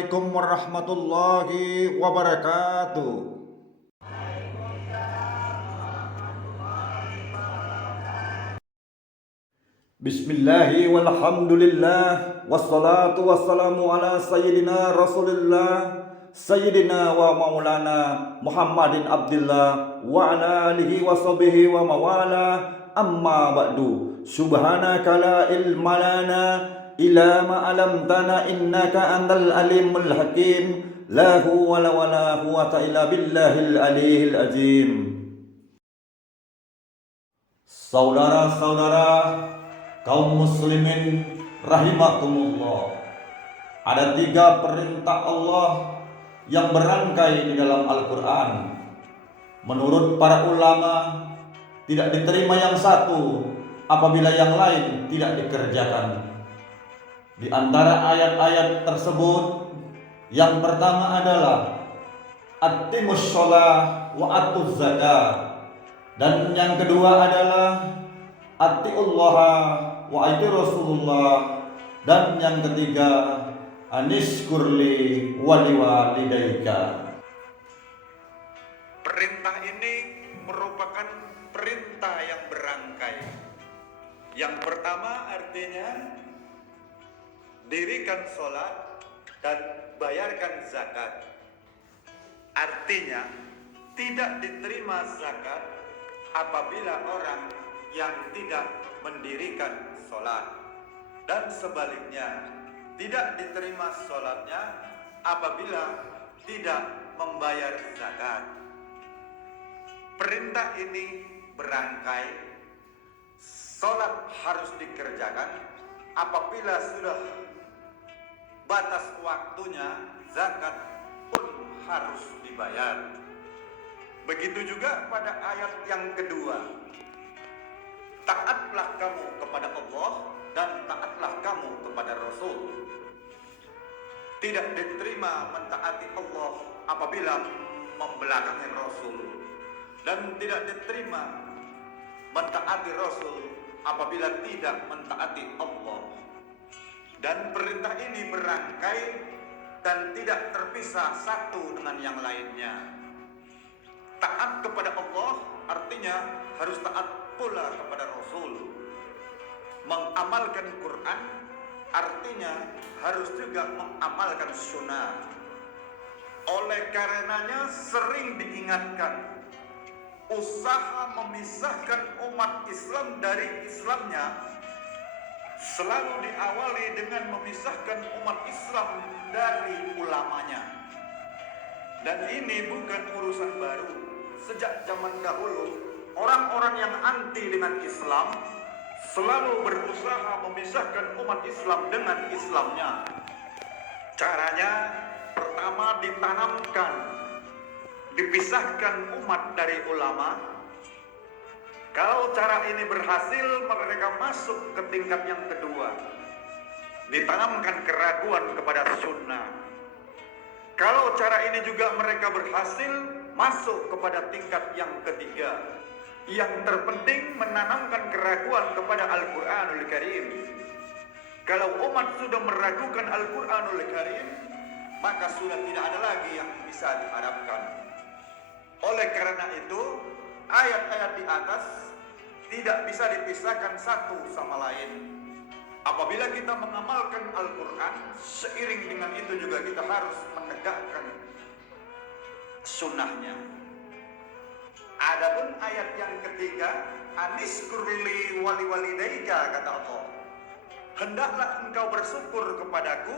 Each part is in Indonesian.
Assalamualaikum warahmatullahi wabarakatuh. Bismillahi walhamdulillah wassalatu wassalamu ala sayyidina rasulillah sayyidina wa maulana Muhammadin abdillah wa ala alihi wa sahbihi wa mawala amma ba'du. Subhanaka la ilma lana illa ma 'allamtana innaka antal alimul hakim. La huwala wala quwwata illa billahil aliyil azim. Saudara-saudara kaum muslimin rahimakumullah, ada 3 perintah Allah yang berangkai di dalam Al-Quran. Menurut para ulama, tidak diterima yang satu apabila yang lain tidak dikerjakan. Di antara ayat-ayat tersebut, yang pertama adalah Atimus sholah wa atuz zakat, dan yang kedua adalah Atiullaha wa ati Rasulullah, dan yang ketiga anishkurli waliwalidaika. Perintah ini merupakan perintah yang berangkai. Yang pertama artinya dirikan sholat dan bayarkan zakat. Artinya tidak diterima zakat apabila orang yang tidak mendirikan sholat, dan sebaliknya tidak diterima sholatnya apabila tidak membayar zakat. Perintah ini berangkai. Sholat harus dikerjakan apabila sudah batas waktunya, zakat pun harus dibayar. Begitu juga pada ayat yang kedua, taatlah kamu kepada Allah dan taatlah kamu kepada Rasul. Tidak diterima mentaati Allah apabila membelakangi Rasul, dan tidak diterima mentaati Rasul apabila tidak mentaati Allah. Dan perintah ini berangkai dan tidak terpisah satu dengan yang lainnya. Taat kepada Allah artinya harus taat pula kepada Rasul. Mengamalkan Quran artinya harus juga mengamalkan sunnah. Oleh karenanya sering diingatkan, usaha memisahkan umat Islam dari Islamnya selalu diawali dengan memisahkan umat Islam dari ulamanya. Dan ini bukan urusan baru. Sejak zaman dahulu, orang-orang yang anti dengan Islam selalu berusaha memisahkan umat Islam dengan Islamnya. Caranya pertama ditanamkan, dipisahkan umat dari ulama. Kalau cara ini berhasil, mereka masuk ke tingkat yang kedua, ditanamkan keraguan kepada sunnah. Kalau cara ini juga mereka berhasil, masuk kepada tingkat yang ketiga, yang terpenting menanamkan keraguan kepada Al-Quranul Karim. Kalau umat sudah meragukan Al-Quranul Karim, maka sudah tidak ada lagi yang bisa diharapkan. Oleh karena itu, ayat-ayat di atas tidak bisa dipisahkan satu sama lain. Apabila kita mengamalkan Al-Quran, seiring dengan itu juga kita harus menegakkan sunnahnya. Adapun ayat yang ketiga, anishkurli waliwalidaika, kata Allah, hendaklah engkau bersyukur kepadaku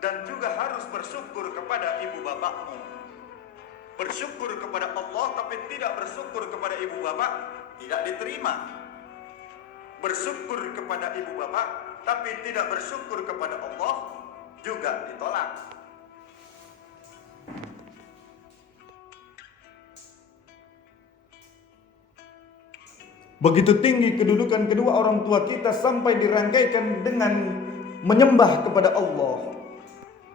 dan juga harus bersyukur kepada ibu bapakmu. Bersyukur kepada Allah tapi tidak bersyukur kepada ibu bapak tidak diterima. Bersyukur kepada ibu bapak tapi tidak bersyukur kepada Allah juga ditolak. Begitu tinggi kedudukan kedua orang tua kita sampai dirangkaikan dengan menyembah kepada Allah.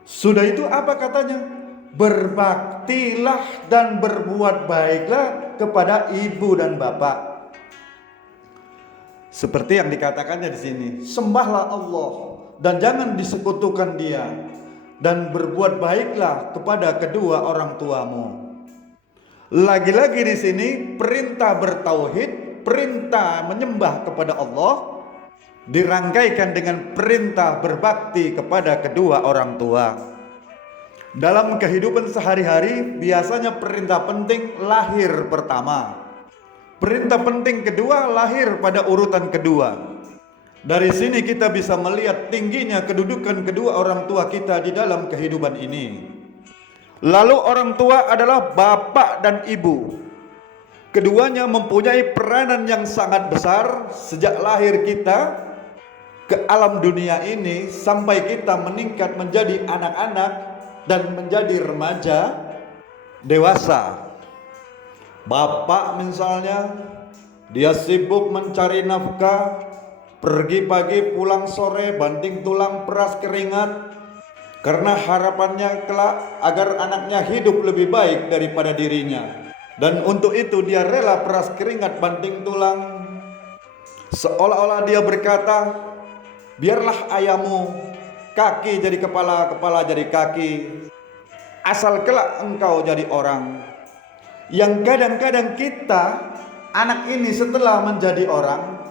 Sudah itu apa katanya? Berbaktilah dan berbuat baiklah kepada ibu dan bapak. Seperti yang dikatakannya di sini, sembahlah Allah dan jangan disekutukan Dia. dan berbuat baiklah kepada kedua orang tuamu. Lagi-lagi di sini perintah bertauhid, perintah menyembah kepada Allah dirangkaikan dengan perintah berbakti kepada kedua orang tua. Dalam kehidupan sehari-hari biasanya perintah penting lahir pertama. Perintah penting kedua lahir pada urutan kedua. Dari sini kita bisa melihat tingginya kedudukan kedua orang tua kita di dalam kehidupan ini. Lalu orang tua adalah bapak dan ibu. Keduanya mempunyai peranan yang sangat besar sejak lahir kita ke alam dunia ini sampai kita meningkat menjadi anak-anak dan menjadi remaja dewasa. Bapak misalnya, dia sibuk mencari nafkah, pergi pagi pulang sore, banting tulang peras keringat, karena harapannya kelak agar anaknya hidup lebih baik daripada dirinya. Dan untuk itu dia rela peras keringat banting tulang. Seolah-olah dia berkata, biarlah ayahmu kaki jadi kepala, kepala jadi kaki, asal kelak engkau jadi orang. Yang kadang-kadang kita, anak ini setelah menjadi orang,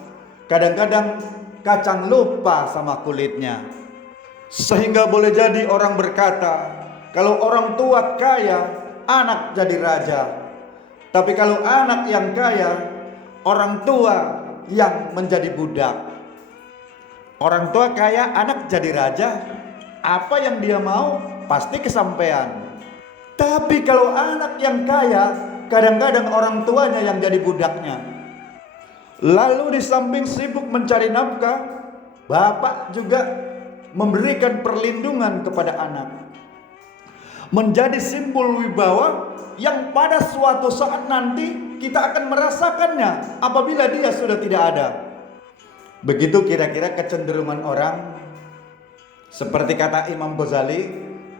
kadang-kadang kacang lupa sama kulitnya. Sehingga boleh jadi orang berkata, kalau orang tua kaya, anak jadi raja. Tapi kalau anak yang kaya, orang tua yang menjadi budak. Orang tua kaya, anak jadi raja. Apa yang dia mau pasti kesampaian. Tapi kalau anak yang kaya, kadang-kadang orang tuanya yang jadi budaknya. Lalu di samping sibuk mencari nafkah, bapak juga memberikan perlindungan kepada anak, menjadi simbol wibawa yang pada suatu saat nanti kita akan merasakannya apabila dia sudah tidak ada. Begitu kira-kira kecenderungan orang. Seperti kata Imam Ghazali,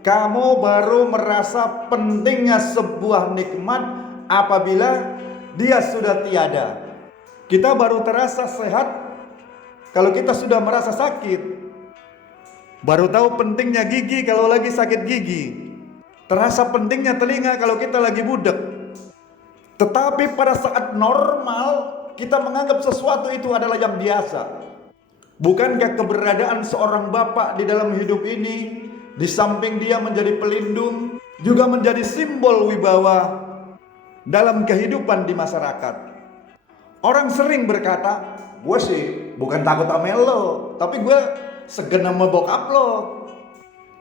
kamu baru merasa pentingnya sebuah nikmat apabila dia sudah tiada. Kita baru terasa sehat kalau kita sudah merasa sakit. Baru tahu pentingnya gigi kalau lagi sakit gigi. Terasa pentingnya telinga kalau kita lagi budak. Tetapi pada saat normal kita menganggap sesuatu itu adalah yang biasa. Bukankah keberadaan seorang bapak di dalam hidup ini, di samping dia menjadi pelindung, juga menjadi simbol wibawa dalam kehidupan di masyarakat? Orang sering berkata, gue sih bukan takut sama lo, tapi gue segen sama bokap lo.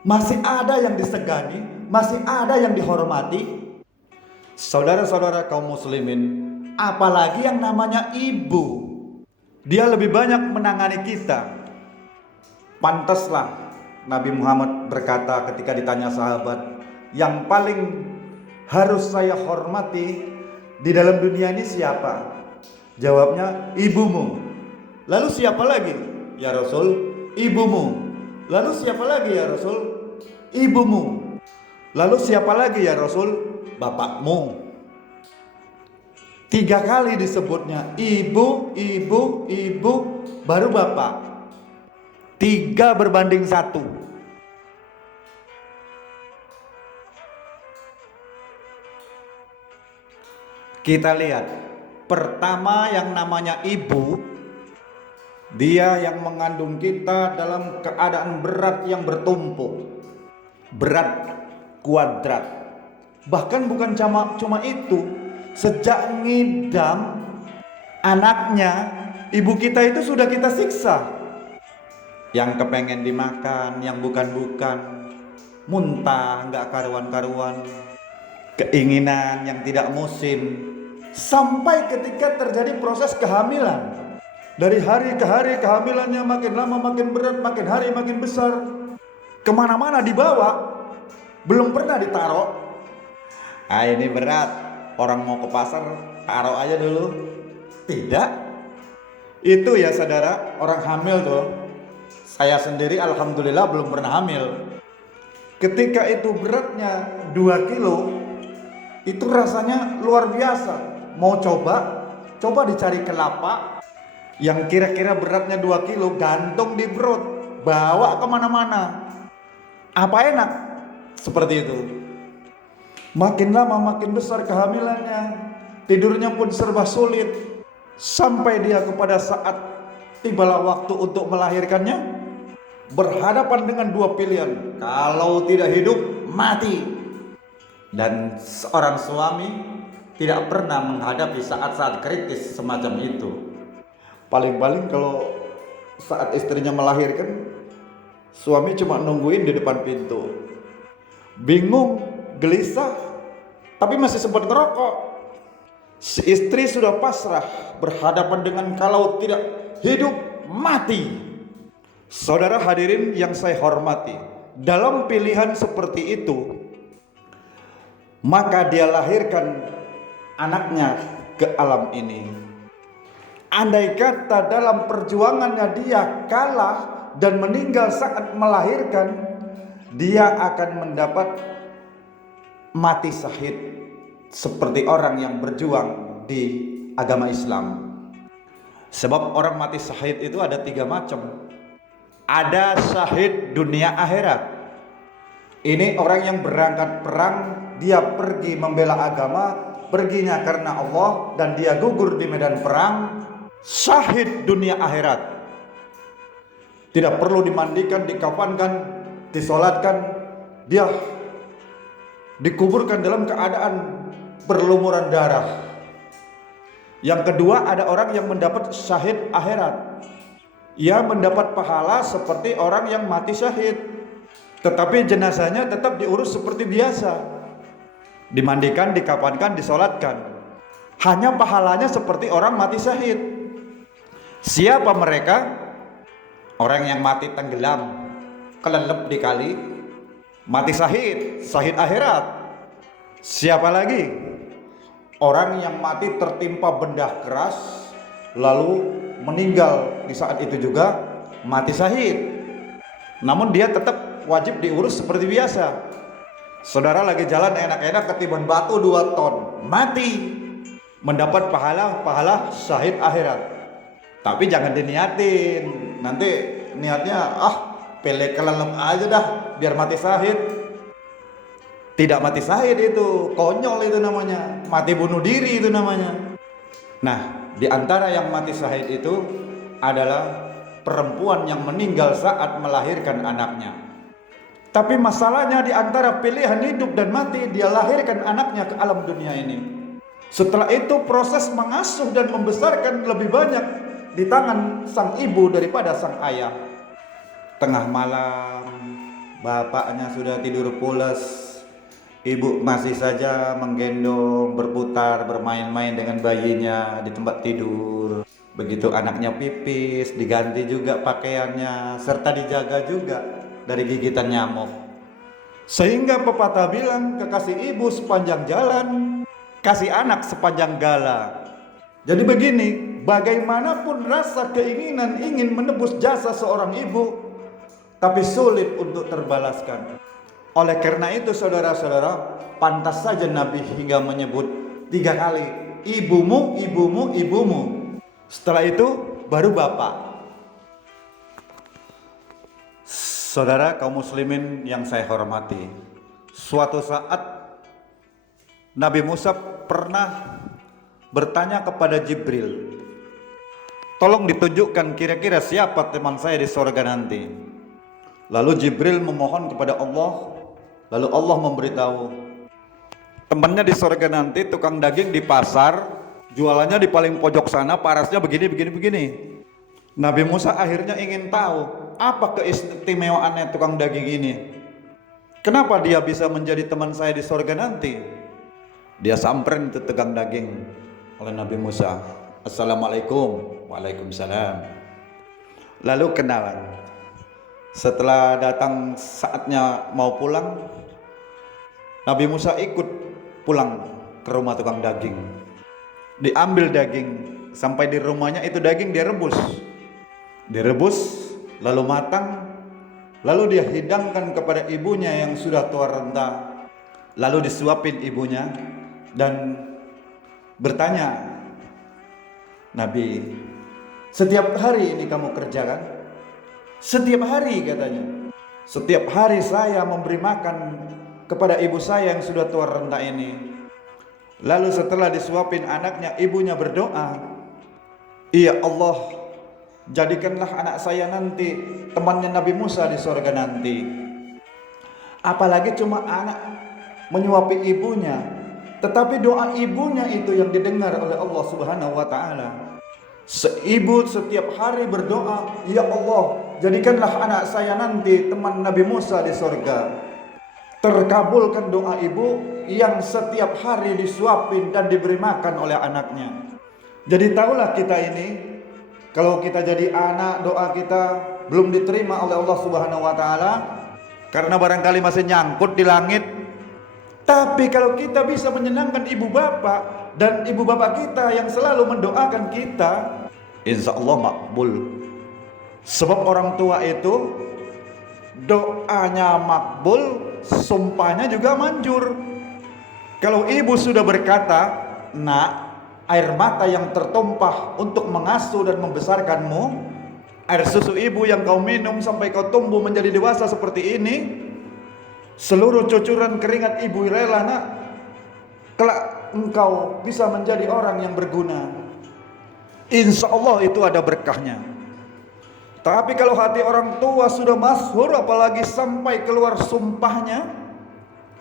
Masih ada yang disegani, masih ada yang dihormati. Saudara-saudara kaum muslimin, apalagi yang namanya ibu, dia lebih banyak menangani kita. Pantaslah Nabi Muhammad berkata ketika ditanya sahabat, yang paling harus saya hormati di dalam dunia ini siapa? Jawabnya, ibumu. Lalu siapa lagi? Ya Rasul, ibumu. Lalu siapa lagi ya Rasul? Ibumu. Lalu siapa lagi ya Rasul? Bapakmu. 3 kali disebutnya ibu, ibu, ibu, baru bapak. 3 berbanding 1. Kita lihat, pertama yang namanya ibu, dia yang mengandung kita dalam keadaan berat yang bertumpuk, berat kuadrat. Bahkan bukan cuma itu, sejak ngidam anaknya, ibu kita itu sudah kita siksa. Yang kepengen dimakan, yang bukan-bukan, muntah nggak karuan-karuan, keinginan yang tidak musim, sampai ketika terjadi proses kehamilan. Dari hari ke hari kehamilannya makin lama makin berat, makin hari makin besar. Kemana-mana dibawa, belum pernah ditaruh. Ah, ini berat, orang mau ke pasar taruh aja dulu. Tidak. Itu ya saudara, orang hamil tuh. Saya sendiri alhamdulillah belum pernah hamil. Ketika itu beratnya 2 kilo, itu rasanya luar biasa. Mau coba dicari kelapa yang kira-kira beratnya 2 kilo, gantung di perut, bawa kemana-mana. Apa enak seperti itu? Makin lama makin besar kehamilannya, tidurnya pun serba sulit, sampai dia kepada saat tibalah waktu untuk melahirkannya, berhadapan dengan dua pilihan. Kalau tidak hidup, mati. Dan seorang suami tidak pernah menghadapi saat-saat kritis semacam itu. Paling-paling kalau saat istrinya melahirkan, suami cuma nungguin di depan pintu, bingung, gelisah, tapi masih sempat ngerokok. Si istri sudah pasrah berhadapan dengan kalau tidak hidup, mati. Saudara hadirin yang saya hormati, dalam pilihan seperti itu, maka dia lahirkan anaknya ke alam ini. Andai kata dalam perjuangannya dia kalah dan meninggal saat melahirkan, dia akan mendapat mati syahid seperti orang yang berjuang di agama Islam. Sebab orang mati syahid itu ada 3 macam. Ada syahid dunia akhirat. Ini orang yang berangkat perang, dia pergi membela agama, perginya karena Allah, dan dia gugur di medan perang. Syahid dunia akhirat, tidak perlu dimandikan, dikafankan, disolatkan, dia dikuburkan dalam keadaan berlumuran darah. Yang kedua, ada orang yang mendapat syahid akhirat. Ia mendapat pahala seperti orang yang mati syahid, tetapi jenazahnya tetap diurus seperti biasa, dimandikan, dikafankan, disolatkan. Hanya pahalanya seperti orang mati syahid. Siapa mereka? Orang yang mati tenggelam, kelelep di kali, mati syahid, syahid akhirat. Siapa lagi? Orang yang mati tertimpa benda keras, lalu meninggal di saat itu juga, mati syahid. Namun dia tetap wajib diurus seperti biasa. Saudara lagi jalan enak-enak ketiban batu 2 ton, mati, mendapat pahala syahid akhirat. Tapi jangan diniatin, nanti niatnya pele kelelep aja dah biar mati syahid. Tidak mati syahid itu, konyol itu namanya, mati bunuh diri itu namanya. Nah, di antara yang mati syahid itu adalah perempuan yang meninggal saat melahirkan anaknya. Tapi masalahnya di antara pilihan hidup dan mati, dia lahirkan anaknya ke alam dunia ini. Setelah itu proses mengasuh dan membesarkan lebih banyak di tangan sang ibu daripada sang ayah. Tengah malam, bapaknya sudah tidur pulas, ibu masih saja menggendong, berputar, bermain-main dengan bayinya di tempat tidur. Begitu anaknya pipis, diganti juga pakaiannya, serta dijaga juga dari gigitan nyamuk. Sehingga pepatah bilang, kekasih ibu sepanjang jalan, kasih anak sepanjang gala. Jadi begini, bagaimanapun rasa keinginan ingin menebus jasa seorang ibu, tapi sulit untuk terbalaskan. Oleh karena itu saudara-saudara, pantas saja Nabi hingga menyebut 3 kali, ibumu, ibumu, ibumu. Setelah itu baru bapak. Saudara kaum muslimin yang saya hormati, suatu saat Nabi Musa pernah bertanya kepada Jibril, tolong ditunjukkan kira-kira siapa teman saya di surga nanti. Lalu Jibril memohon kepada Allah, lalu Allah memberitahu, temannya di surga nanti tukang daging di pasar, jualannya di paling pojok sana, parasnya begini. Nabi Musa akhirnya ingin tahu apa keistimewaannya tukang daging ini. Kenapa dia bisa menjadi teman saya di surga nanti? Dia samperin itu tukang daging oleh Nabi Musa. Assalamualaikum. Waalaikumsalam. Lalu kenalan. Setelah datang saatnya mau pulang, Nabi Musa ikut pulang ke rumah tukang daging. Diambil daging, sampai di rumahnya itu daging direbus, lalu matang, lalu dia hidangkan kepada ibunya yang sudah tua renta. Lalu disuapin ibunya dan bertanya, Nabi, setiap hari ini kamu kerjakan? Setiap hari katanya. Setiap hari saya memberi makan kepada ibu saya yang sudah tua renta ini. Lalu setelah disuapin anaknya, ibunya berdoa, "Ya Allah, jadikanlah anak saya nanti temannya Nabi Musa di surga nanti." Apalagi cuma anak menyuapi ibunya, tetapi doa ibunya itu yang didengar oleh Allah Subhanahu wa taala. Seibu setiap hari berdoa, "Ya Allah, jadikanlah anak saya nanti teman Nabi Musa di surga." Terkabulkan doa ibu yang setiap hari disuapin dan diberi makan oleh anaknya. Jadi tahulah kita ini, kalau kita jadi anak, doa kita belum diterima oleh Allah Subhanahu wa taala karena barangkali masih nyangkut di langit. Tapi kalau kita bisa menyenangkan ibu bapak dan ibu bapak kita yang selalu mendoakan kita, insya Allah makbul. Sebab orang tua itu doanya makbul, sumpahnya juga manjur. Kalau ibu sudah berkata, "Nak, air mata yang tertumpah untuk mengasuh dan membesarkanmu, air susu ibu yang kau minum sampai kau tumbuh menjadi dewasa seperti ini, seluruh cucuran keringat ibu rela, nak, kelak engkau bisa menjadi orang yang berguna." Insya Allah itu ada berkahnya. Tapi kalau hati orang tua sudah masyhur, apalagi sampai keluar sumpahnya,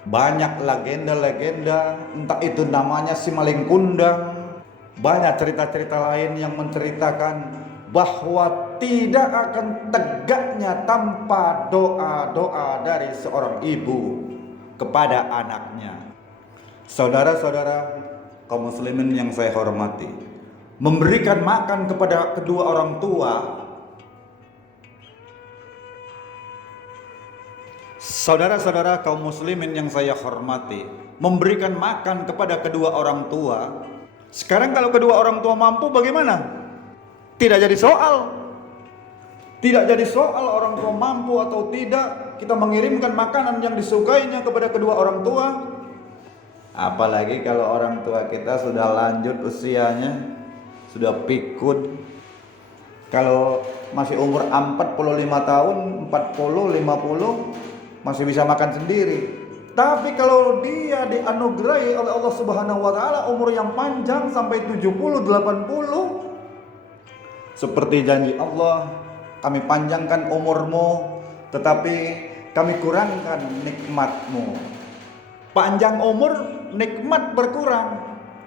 banyak legenda-legenda, entah itu namanya si maling kundang, banyak cerita-cerita lain yang menceritakan bahwa tidak akan tegaknya tanpa doa-doa dari seorang ibu kepada anaknya. Saudara-saudara kaum muslimin yang saya hormati, memberikan makan kepada kedua orang tua, saudara-saudara kaum muslimin yang saya hormati, memberikan makan kepada kedua orang tua. Sekarang kalau kedua orang tua mampu bagaimana? Tidak jadi soal. Tidak jadi soal orang tua mampu atau tidak, kita mengirimkan makanan yang disukainya kepada kedua orang tua. Apalagi kalau orang tua kita sudah lanjut usianya, sudah pikun. Kalau masih umur 45 tahun, 40, 50 masih bisa makan sendiri. Tapi kalau dia dianugerahi oleh Allah Subhanahu wa taala umur yang panjang sampai 70, 80, seperti janji Allah, kami panjangkan umurmu, tetapi kami kurangkan nikmatmu. Panjang umur, nikmat berkurang.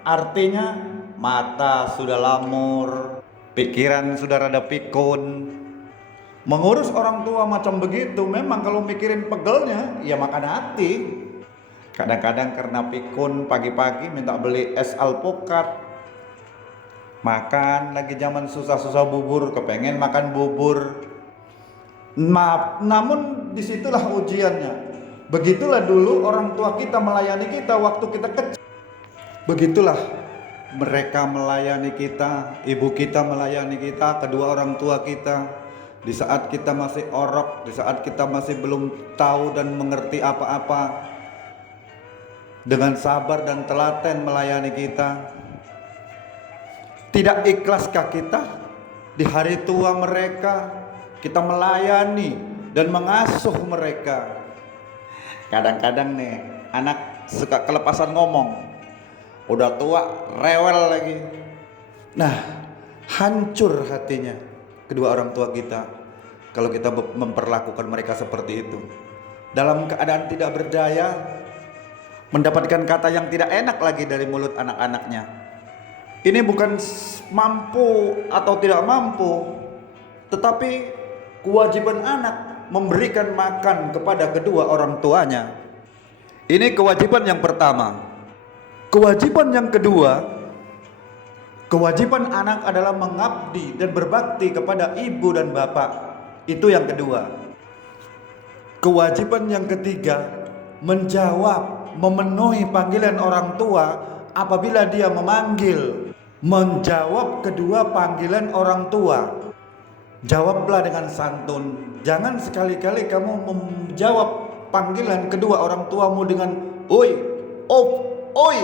Artinya mata sudah lamur, pikiran sudah rada pikun. Mengurus orang tua macam begitu, memang kalau mikirin pegelnya, ya makan hati. Kadang-kadang karena pikun, pagi-pagi minta beli es alpukat. Makan lagi zaman susah-susah bubur, kepengen makan bubur. Namun disitulah ujiannya. Begitulah dulu orang tua kita melayani kita waktu kita kecil. Begitulah mereka melayani kita, ibu kita melayani kita, kedua orang tua kita. Di saat kita masih orok, di saat kita masih belum tahu dan mengerti apa-apa, dengan sabar dan telaten melayani kita. Tidak ikhlaskah kita di hari tua mereka kita melayani dan mengasuh mereka? Kadang-kadang nih anak suka kelepasan ngomong, udah tua rewel lagi. Nah, hancur hatinya kedua orang tua kita kalau kita memperlakukan mereka seperti itu. Dalam keadaan tidak berdaya, mendapatkan kata yang tidak enak lagi dari mulut anak-anaknya. Ini bukan mampu atau tidak mampu, tetapi kewajiban anak memberikan makan kepada kedua orang tuanya. Ini kewajiban yang pertama. Kewajiban yang kedua, kewajiban anak adalah mengabdi dan berbakti kepada ibu dan bapak. Itu yang kedua. Kewajiban yang ketiga, menjawab, memenuhi panggilan orang tua apabila dia memanggil. Menjawab kedua panggilan orang tua. Jawablah dengan santun. Jangan sekali-kali kamu menjawab panggilan kedua orang tuamu dengan oi, op, oi.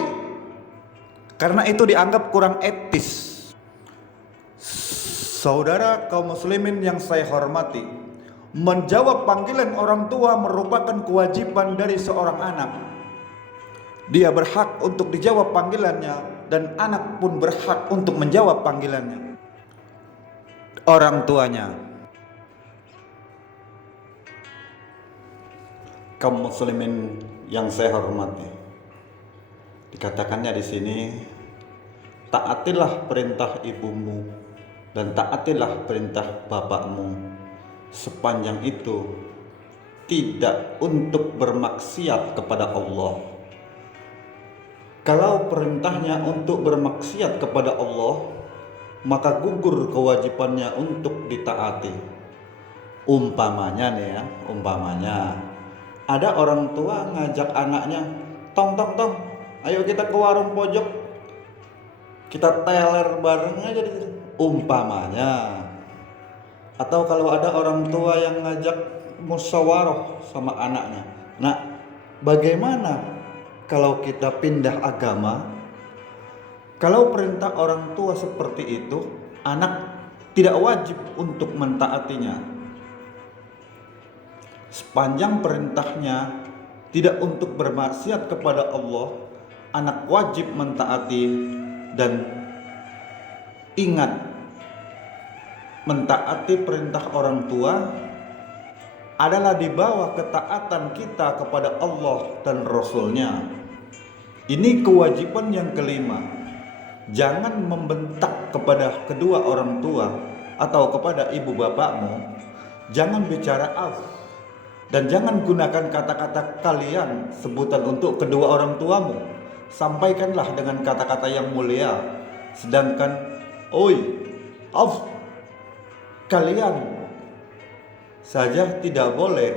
Karena itu dianggap kurang etis. Saudara kaum muslimin yang saya hormati, menjawab panggilan orang tua merupakan kewajiban dari seorang anak. Dia berhak untuk dijawab panggilannya, dan anak pun berhak untuk menjawab panggilannya. Orang tuanya. Kaum muslimin yang saya hormati, dikatakannya di sini, taatilah perintah ibumu dan taatilah perintah bapakmu, sepanjang itu tidak untuk bermaksiat kepada Allah. Kalau perintahnya untuk bermaksiat kepada Allah, maka gugur kewajibannya untuk ditaati. Umpamanya nih ya, ada orang tua ngajak anaknya, tong, ayo kita ke warung pojok, kita teler bareng aja di situ. Umpamanya. Atau kalau ada orang tua yang ngajak musyawarah sama anaknya. Nah, bagaimana kalau kita pindah agama? Kalau perintah orang tua seperti itu, anak tidak wajib untuk mentaatinya. Sepanjang perintahnya tidak untuk bermaksiat kepada Allah, anak wajib mentaati. Dan ingat, mentaati perintah orang tua adalah di bawah ketaatan kita kepada Allah dan Rasul-Nya. Ini kewajiban yang kelima. Jangan membentak kepada kedua orang tua atau kepada ibu bapakmu. Jangan bicara af, dan jangan gunakan kata-kata kalian sebutan untuk kedua orang tuamu. Sampaikanlah dengan kata-kata yang mulia. Sedangkan oi, af, kalian saja tidak boleh,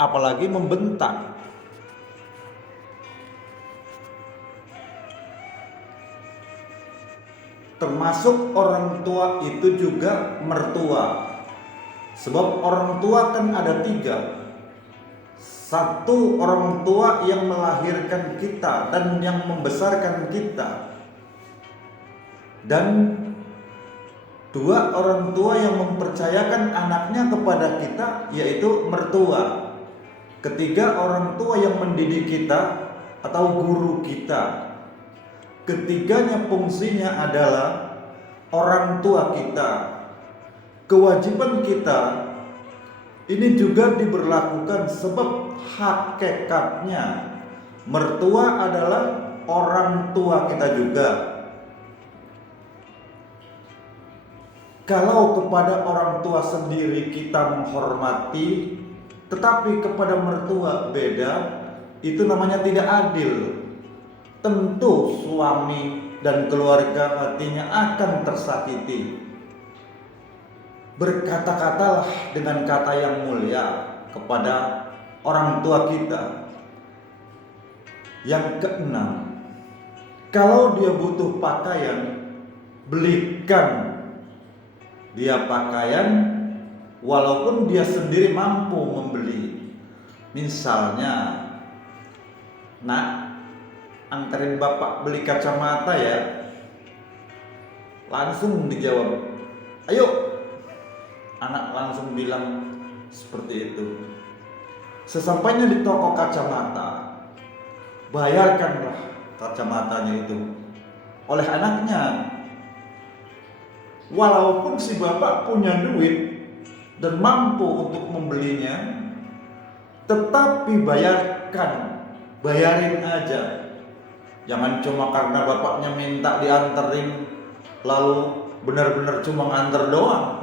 apalagi membentak. Termasuk orang tua itu juga mertua. Sebab orang tua kan ada tiga. Satu, orang tua yang melahirkan kita dan yang membesarkan kita. Dan dua, orang tua yang mempercayakan anaknya kepada kita, yaitu mertua. Ketiga, orang tua yang mendidik kita atau guru kita. Ketiganya fungsinya adalah orang tua kita. Kewajiban kita ini juga diberlakukan sebab hakikatnya mertua adalah orang tua kita juga. Kalau kepada orang tua sendiri kita menghormati, tetapi kepada mertua beda, itu namanya tidak adil. Tentu suami dan keluarga hatinya akan tersakiti. Berkata-katalah dengan kata yang mulia kepada orang tua kita. Yang keenam, kalau dia butuh pakaian, belikan dia pakaian walaupun dia sendiri mampu membeli. Misalnya, nak, anterin bapak beli kacamata ya. Langsung dijawab, ayo. Anak langsung bilang seperti itu. Sesampainya di toko kacamata, bayarkanlah kacamatanya itu oleh anaknya. Walaupun si bapak punya duit dan mampu untuk membelinya, tetapi bayarin aja. Jangan cuma karena bapaknya minta dianterin lalu benar-benar cuma nganter doang.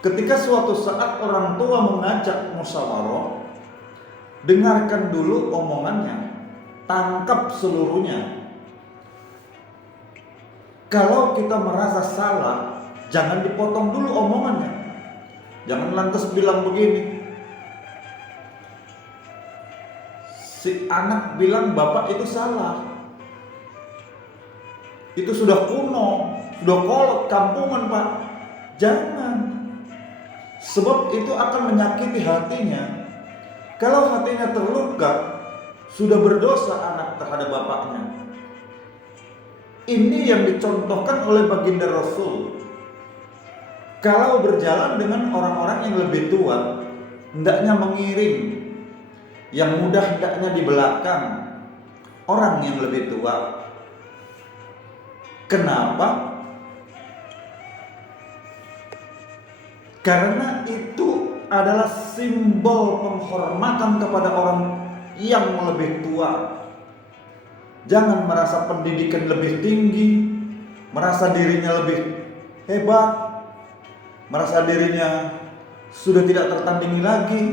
Ketika suatu saat orang tua mengajak musyawarah, dengarkan dulu omongannya, tangkap seluruhnya. Kalau kita merasa salah, jangan dipotong dulu omongannya. Jangan lantas bilang begini, si anak bilang bapak itu salah. Itu sudah kuno, sudah kolot, kampungan pak. Jangan. Sebab itu akan menyakiti hatinya. Kalau hatinya terluka, sudah berdosa anak terhadap bapaknya. Ini yang dicontohkan oleh baginda Rasul. Kalau berjalan dengan orang-orang yang lebih tua, hendaknya mengiring. Yang muda hendaknya di belakang orang yang lebih tua. Kenapa? Karena itu adalah simbol penghormatan kepada orang yang lebih tua. Jangan merasa pendidikan lebih tinggi, merasa dirinya lebih hebat, merasa dirinya sudah tidak tertandingi lagi,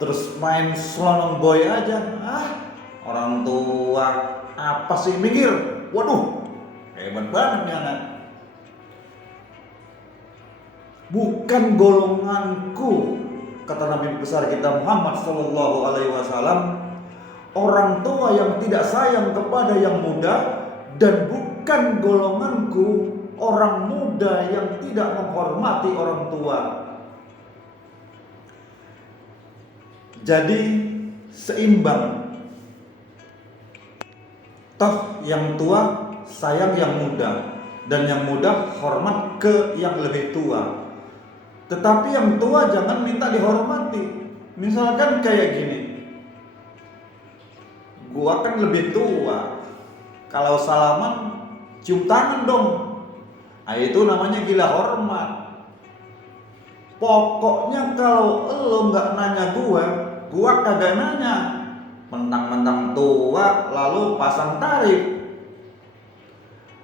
terus main slonong boy aja. Orang tua apa sih, mikir, waduh hebat banget nih anak. Bukan golonganku, kata Nabi besar kita Muhammad Sallallahu Alaihi Wasallam, orang tua yang tidak sayang kepada yang muda, dan bukan golonganku orang muda yang tidak menghormati orang tua. Jadi seimbang. Toh yang tua sayang yang muda, dan yang muda hormat ke yang lebih tua. Tetapi yang tua jangan minta dihormati. Misalkan kayak gini, gua kan lebih tua, kalau salaman cium tangan dong. Itu namanya gila hormat. Pokoknya kalau lo nggak nanya gua kagak nanya. Mentang-mentang tua lalu pasang tarif.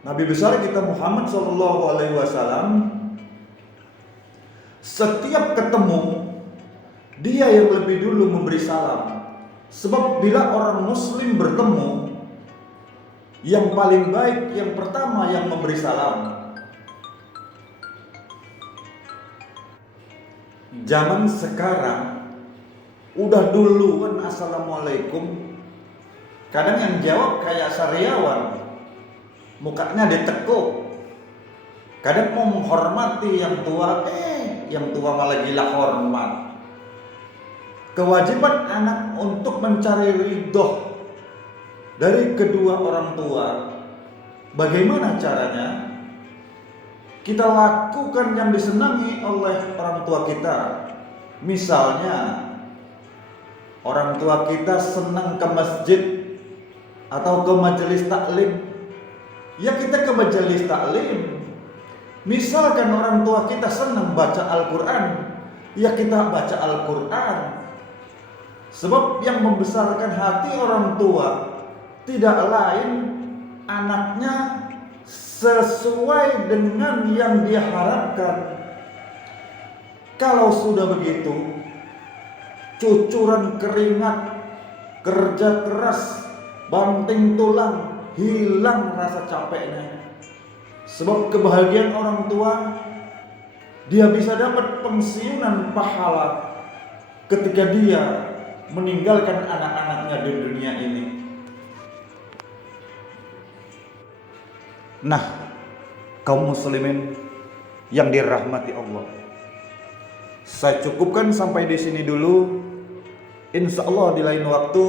Nabi besar kita Muhammad SAW setiap ketemu dia yang lebih dulu memberi salam. Sebab bila orang muslim bertemu, yang paling baik yang pertama yang memberi salam. Zaman sekarang udah duluan assalamualaikum. Kadang yang jawab kayak sariawan, mukanya ditekuk. Kadang mau menghormati yang tua, yang tua malah gila hormat. Kewajiban anak untuk mencari ridho dari kedua orang tua. Bagaimana caranya? Kita lakukan yang disenangi oleh orang tua kita. Misalnya, orang tua kita senang ke masjid atau ke majelis taklim, ya kita ke majelis taklim. Misalkan orang tua kita senang baca Al-Quran, ya kita baca Al-Quran. Sebab yang membesarkan hati orang tua tidak lain anaknya sesuai dengan yang dia harapkan. Kalau sudah begitu, cucuran keringat, kerja keras, banting tulang, hilang rasa capeknya. Sebab kebahagiaan orang tua, dia bisa dapat pensiunan pahala ketika dia meninggalkan anak-anaknya di dunia ini. Nah, kaum muslimin yang dirahmati Allah, saya cukupkan sampai di sini dulu. Insya Allah di lain waktu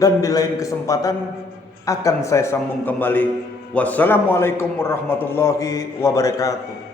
dan di lain kesempatan akan saya sambung kembali. Wassalamualaikum warahmatullahi wabarakatuh.